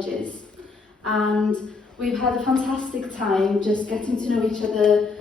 pledges. And we've had a fantastic time just getting to know each other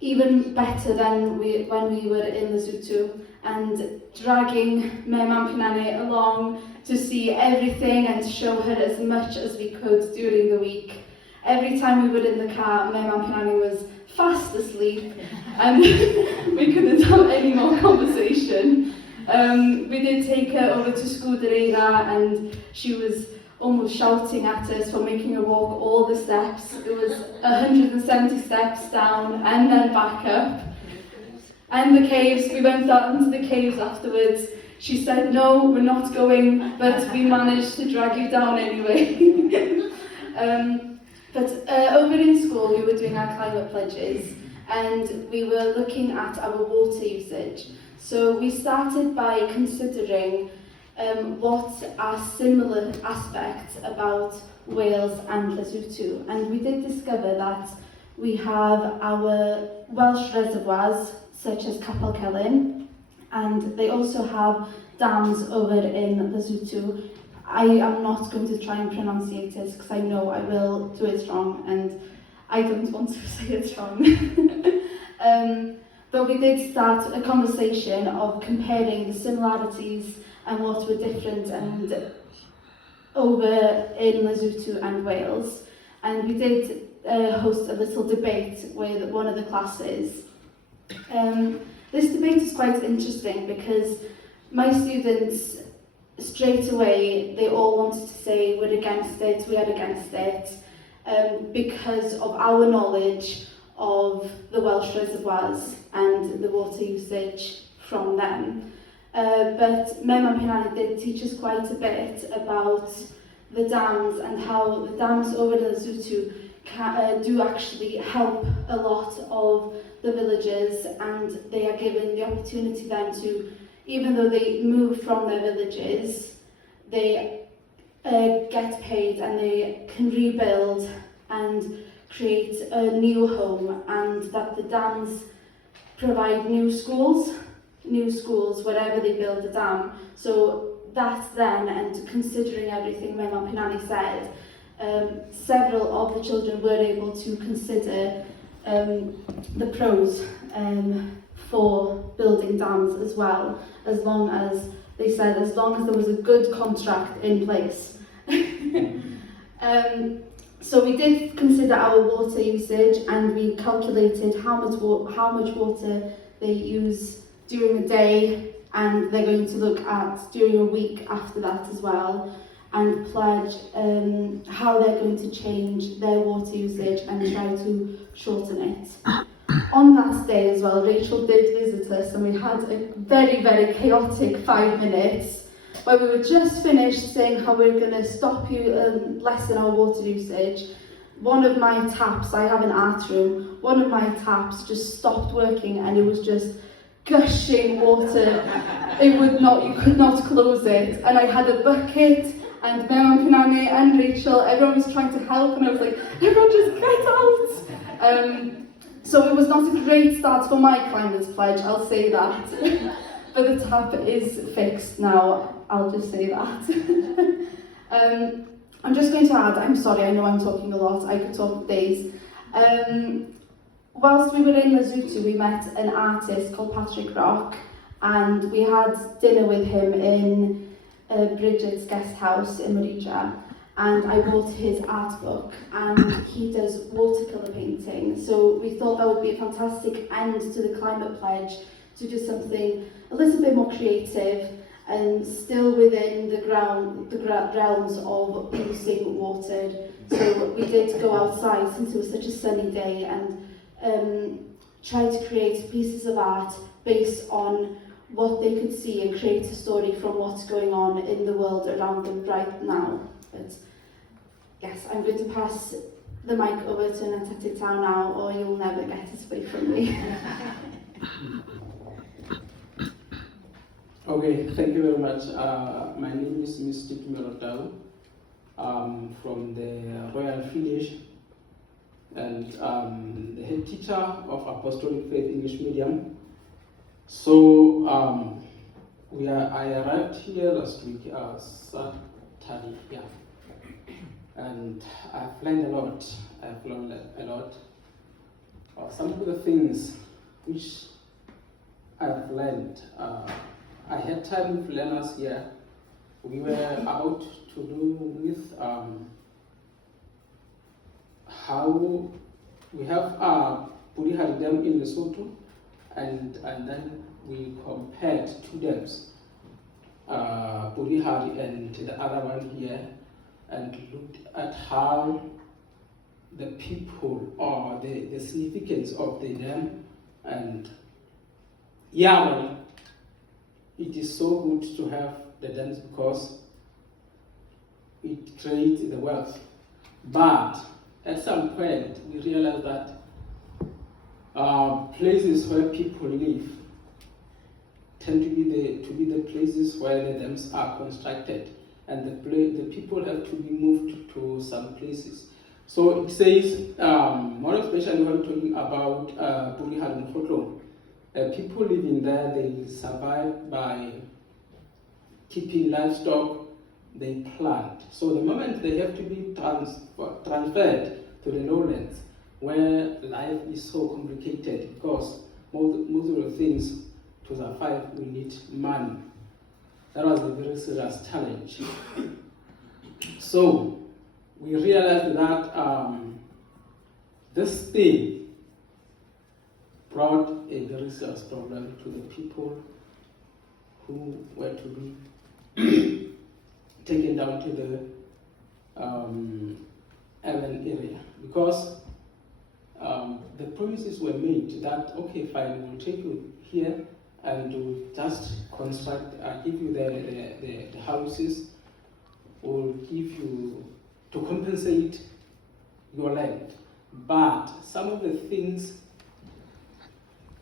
even better than when we were in Lesotho, and dragging Mam Pinane along to see everything and to show her as much as we could during the week. Every time we were in the car, Mam Pinane was fast asleep and we couldn't have any more conversation. We did take her over to Scudereira and she was almost shouting at us for making her walk all the steps. It was 170 steps down and then back up. And the caves, we went down to the caves afterwards. She said, no, we're not going, but we managed to drag you down anyway. Over in school, we were doing our climate pledges and we were looking at our water usage. So we started by considering what are similar aspects about Wales and Lesotho. And we did discover that we have our Welsh reservoirs, such as Capel Celyn, and they also have dams over in Lesotho. I am not going to try and pronunciate it because I know I will do it wrong and I don't want to say it wrong. But we did start a conversation of comparing the similarities and what were different and over in Lesotho and Wales. And we did host a little debate with one of the classes. This debate is quite interesting because my students straight away, they all wanted to say we're against it, we are against it, because of our knowledge of the Welsh reservoirs and the water usage from them. But Mam Pinane did teach us quite a bit about the dams and how the dams over in Lesotho do actually help a lot of the villagers, and they are given the opportunity then to, even though they move from their villages, they get paid and they can rebuild and create a new home, and that the dams provide new schools wherever they build a dam. So that then, and considering everything Mam Pinane said, several of the children were able to consider the pros for building dams as well, as long as they said, as long as there was a good contract in place. So we did consider our water usage and we calculated how much water they use during the day, and they're going to look at during a week after that as well, and pledge how they're going to change their water usage and try to shorten it. On that day as well, Rachel did visit us and we had a very, very chaotic 5 minutes where we were just finished saying how we're going to stop you lessen our water usage. One of my taps, I have an art room, one of my taps just stopped working and it was just gushing water. You could not close it. And I had a bucket and Mam Pinane and Rachel, everyone was trying to help and I was like, everyone just get out! So it was not a great start for my climate pledge, I'll say that. But the tap is fixed now, I'll just say that. I'm just going to add, I'm sorry, I know I'm talking a lot, I could talk for days. Whilst we were in Lesotho, we met an artist called Patrick Rock, and we had dinner with him in Bridget's guest house in Marija, and I bought his art book, and he does watercolour painting. So we thought that would be a fantastic end to the climate pledge, to do something a little bit more creative and still within the realms of using water. So we did go outside since it was such a sunny day and try to create pieces of art based on what they could see and create a story from what's going on in the world around them right now. But yes, I'm going to pass the mic over to Natati Tau now, or you'll never get it away from me. Okay, thank you very much. My name is Mr. Kimerotau. From the Royal Village, and the head teacher of Apostolic Faith English Medium. So I arrived here last week, Saturday, yeah. and I've learned a lot. I've learned a lot. Some of the things which I've learned, I had time with learners here. We were about to do with how we have Burihari Dam in Lesotho, and then we compared two dams, Burihari and the other one here, and looked at how the people or the significance of the dam. And yeah, well, it is so good to have the dams because it creates the wealth. But at some point, we realized that places where people live tend to be the places where the dams are constructed, and the people have to be moved to some places. So it says, more especially when talking about Burihari Mkotlo, people living there, they survive by keeping livestock, they plant. So the moment they have to be transferred to the lowlands, where life is so complicated, because most of the things to survive, we need money. That was a very serious challenge. So we realized that this thing brought a very serious problem to the people who were to be taken down to the urban area, because the promises were made that, okay, fine, we'll take you here and we'll just construct, give you the houses, we'll give you to compensate your land. But some of the things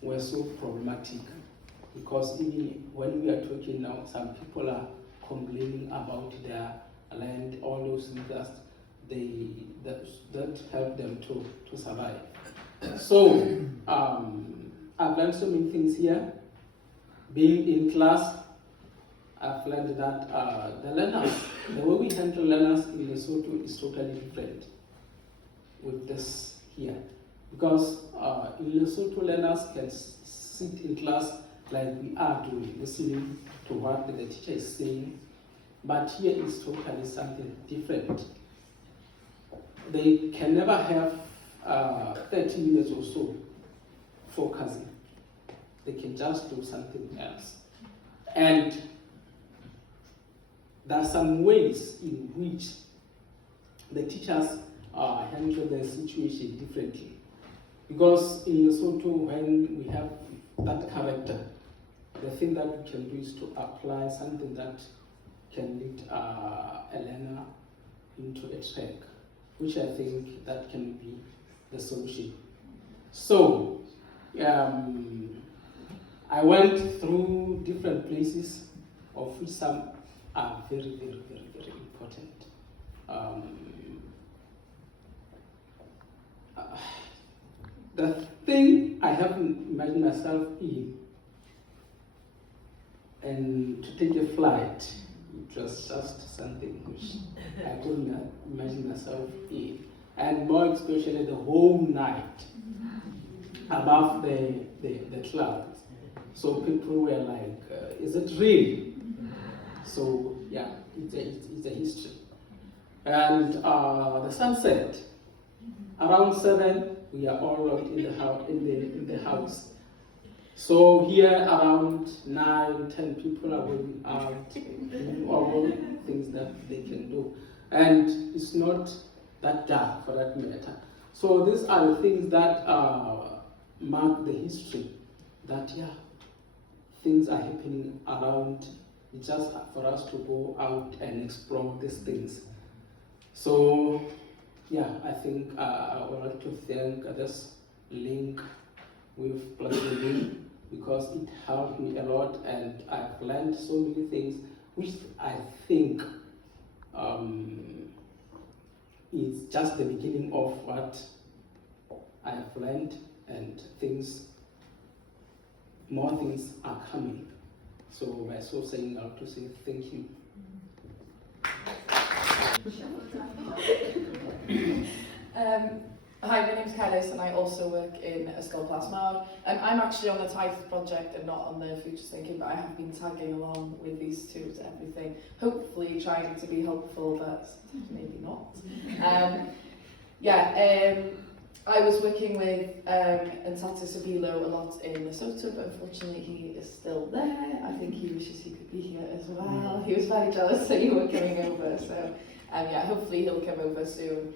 were so problematic, because even when we are talking now, some people are complaining about their land, all those things that help them to survive. So I've learned so many things here. Being in class, I've learned that the learners, the way we handle learners in Lesotho is totally different with this here. Because in Lesotho, learners can sit in class like we are doing, listening to what the teacher is saying. But here is totally something different. They can never have 30 minutes or so focusing. They can just do something else. And there are some ways in which the teachers handle the situation differently. Because in Lesotho, when we have that character, the thing that we can do is to apply something that can lead a learner into a track, which I think that can be the solution. So, I went through different places, of which some are very, very, very, very important. The thing I haven't imagined myself in, and to take a flight, it was just something which I couldn't imagine myself in. And more especially the whole night above the clouds. So people were like, is it real? So yeah, it's a history. And the sunset, around 7, we are all locked in the house. So here around 9, 10 people are going out, doing all things that they can do. And it's not that dark for that matter. So these are the things that mark the history, that yeah, things are happening around. It's just for us to go out and explore these things. So yeah, I think I would like to thank this link with Platinum, because it helped me a lot, and I've learned so many things which I think is just the beginning of what I have learned, and more things are coming. So by so saying, I have to say thank you. Hi, my name's Kellis and I also work in Ysgol Plas Mawr. I'm actually on the Taith project and not on the Futures Thinking, but I have been tagging along with these two to everything, hopefully trying to be helpful, but maybe not. I was working with Ntata Sabilo a lot in Lesotho, but unfortunately he is still there. I think he wishes he could be here as well. He was very jealous that you were coming over, so hopefully he'll come over soon.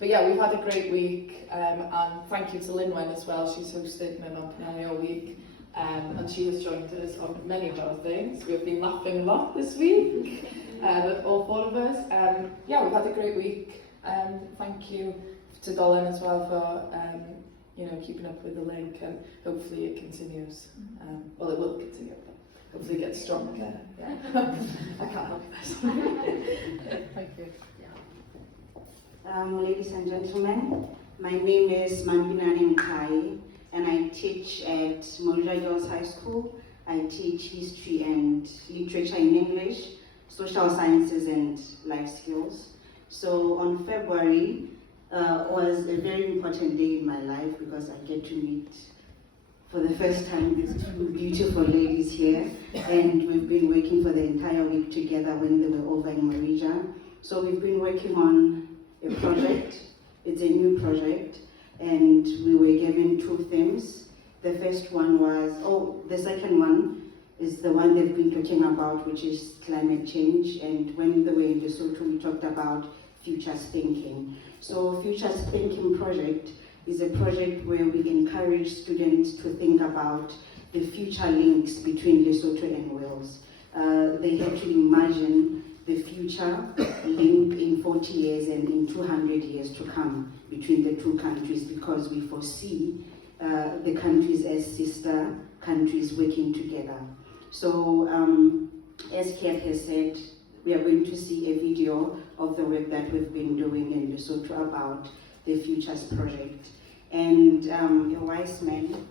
But yeah, we've had a great week, and thank you to Linwen as well. She's hosted Memo Canario Week, and she has joined us on many of our things. We've been laughing a lot this week, all four of us. We've had a great week. Thank you to Dolan as well for keeping up with the link, and hopefully it continues. Well, it will continue, but hopefully it gets stronger. Yeah. I can't help this. Thank you. Ladies and gentlemen, my name is Mambinani Mkai, and I teach at Morija Girls High School. I teach history and literature in English, social sciences and life skills. So on February was a very important day in my life because I get to meet for the first time these two beautiful ladies here, and we've been working for the entire week together when they were over in Morija. So we've been working on a project. It's a new project, and we were given two themes. The first one was, the second one is the one they've been talking about, which is climate change. And when they were in Lesotho, we talked about futures thinking. So Futures Thinking project is a project where we encourage students to think about the future links between Lesotho and Wales. They have to imagine the future link in 40 years and in 200 years to come between the two countries, because we foresee the countries as sister countries working together. So as Keith has said, we are going to see a video of the work that we've been doing in Lesotho about the Futures project. And a wise man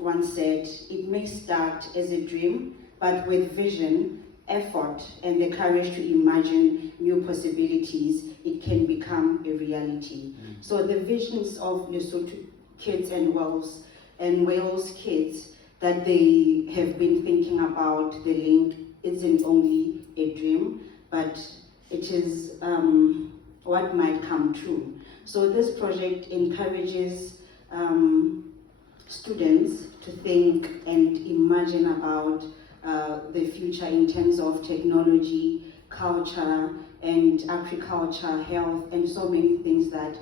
once said, "It may start as a dream, but with vision, effort, and the courage to imagine new possibilities, it can become a reality." So the visions of Lesotho kids and Wales kids that they have been thinking about the link isn't only a dream, but it is what might come true. So this project encourages students to think and imagine about the future in terms of technology, culture, and agriculture, health, and so many things that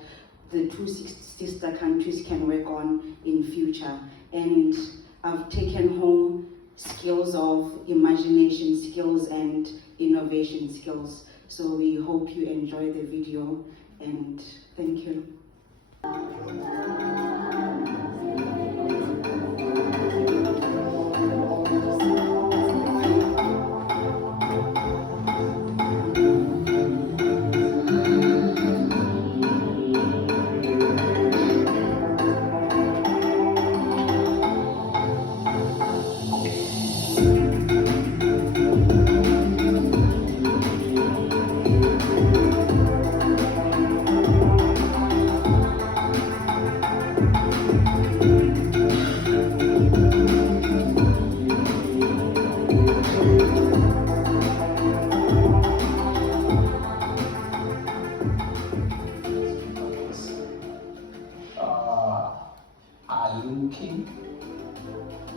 the two sister countries can work on in future. And I've taken home skills of imagination skills and innovation skills. So we hope you enjoy the video, and thank you. Are linking,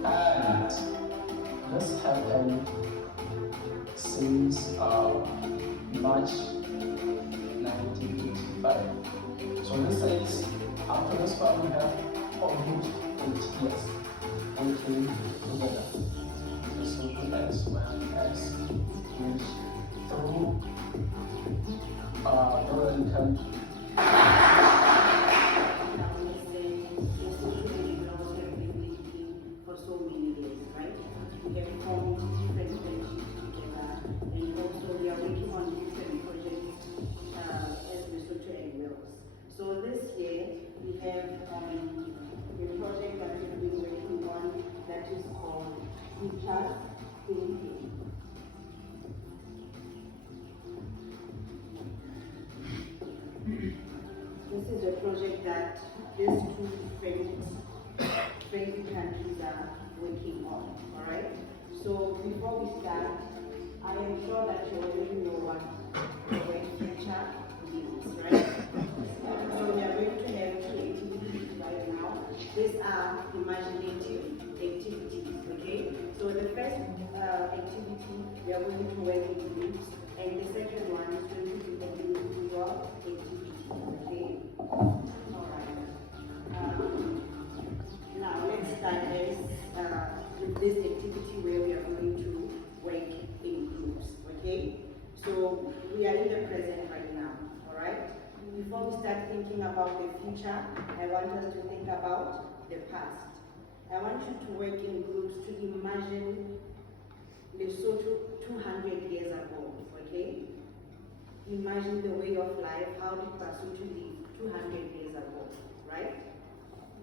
and this happened since March 1985. So this says after this one we have almost 8 years working together. So as well as through low-income for so many years, right? We have formed different friendships together, and also we are working on different projects as Lesotho and Wales. So this year we have a project that we've been working on that is called Futures Thinking. before we start, I am sure that you already know what the word future means, right? So we are going to have two activities right now. These are imaginative activities, okay? So the first activity, we are going to work in groups, and the second one is going to be an individual activity, okay? Alright. Now let's start with this activity where we are going to work in groups, okay? So we are in the present right now, alright? Before we start thinking about the future, I want us to think about the past. I want you to work in groups to imagine Lesotho 200 years ago, okay? Imagine the way of life, how did Basotho live 200 years ago, right?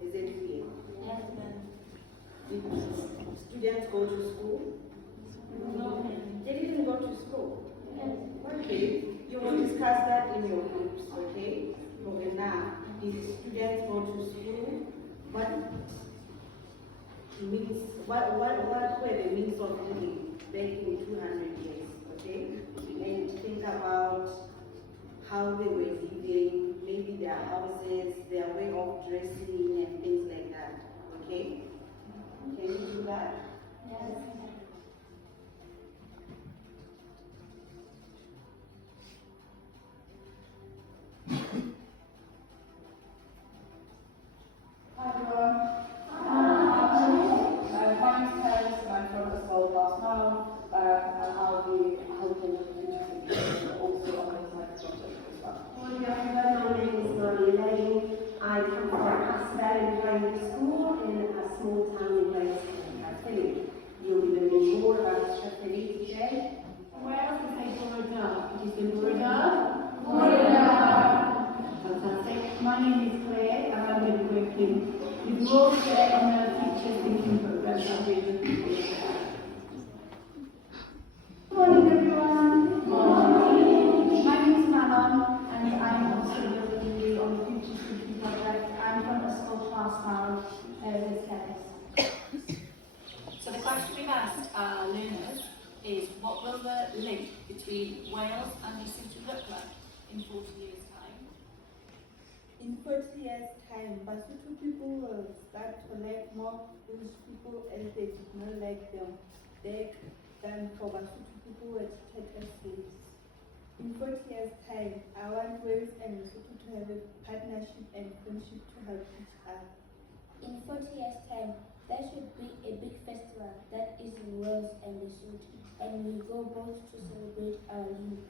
Is it clear? Yes, ma'am. Did students go to school? No. They didn't go to school. Yes. Okay, you will discuss that in your groups, okay? Okay, now, did students go to school? What were the means of living back in 200 years, okay? And think about how they were living, maybe their houses, their way of dressing and things like that, okay? Can you do that? Yes. Hi everyone. My name's Terence and I'm from a small class now, and I'll be helping with the future but also on this next project as well. Morning everyone, my name is Lonnie Lane. I come from Casper Primary School in a small town in Wales, Caerphilly. You'll be learning more about Caerphilly today. Where else is say Florida? It is in Florida? Fantastic. My name is Claire and I'm going to be working with Rose here on the Teachers Thinking Program that we're looking for. Morning everyone. Morning. My name is Manon and I'm also working with on the Teachers Thinking Project. I'm from a small class now with Terence. So the question we've asked our learners is, what will the link between Wales and Lesotho look like in 40 years' time? In 40 years' time, Basotho people will start to like more English people as they did not like them back then for Basotho people were treated as slaves. In 40 years' time, I want Wales and Lesotho to have a partnership and friendship to help each other. In 40 years' time, there should be a big festival that is in Wales and Lesotho, and we go both to celebrate our link.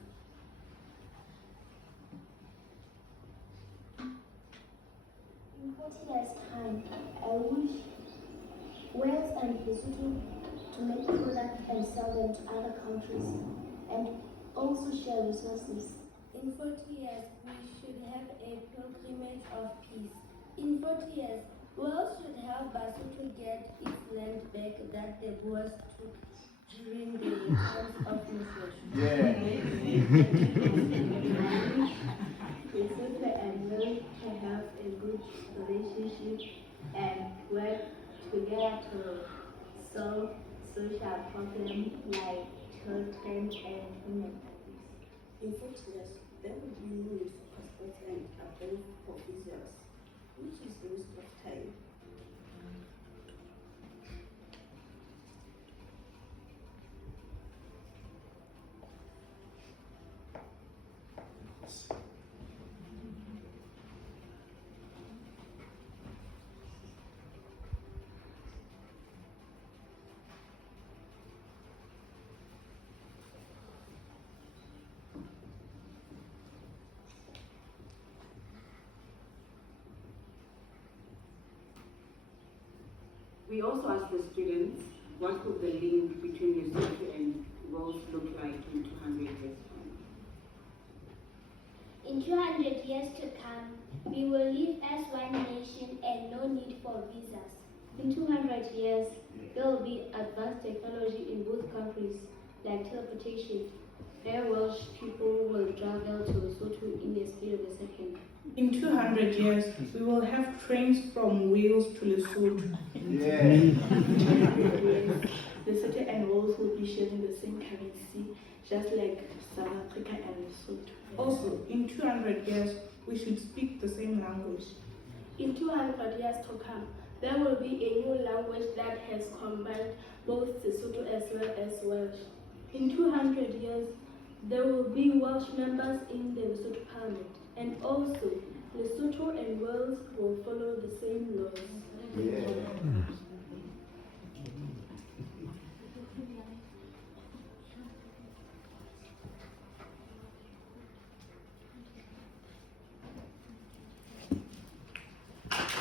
In 40 years' time, I wish Wales and Lesotho to make products and sell them to other countries, and also share resources. In 40 years, we should have a pilgrimage of peace. In 40 years, Wales should help Basotho get its land back that the Boers took during the times of misfortune. Lesotho and Wales can have a good relationship and work together to solve social problems like children and women. In 40 years, there will be no need for passports and applying for visas, which is the waste of time. We also asked the students, what would the link between Lesotho and Wales look like in 200 years' time? In 200 years to come, we will live as one nation and no need for visas. In 200 years, there will be advanced technology in both countries, like teleportation. Where Welsh people will travel to Lesotho in the speed of a second. In 200 years, we will have trains from Wales to Lesotho. Lesotho and Wales will be just like South Africa and Lesotho. Also, in 200 years, we should speak the same language. In 200 years to come, there will be a new language that has combined both Sesotho as well as Welsh. In 200 years, there will be Welsh members in the Lesotho Parliament, and also Lesotho and Wales will follow the same laws.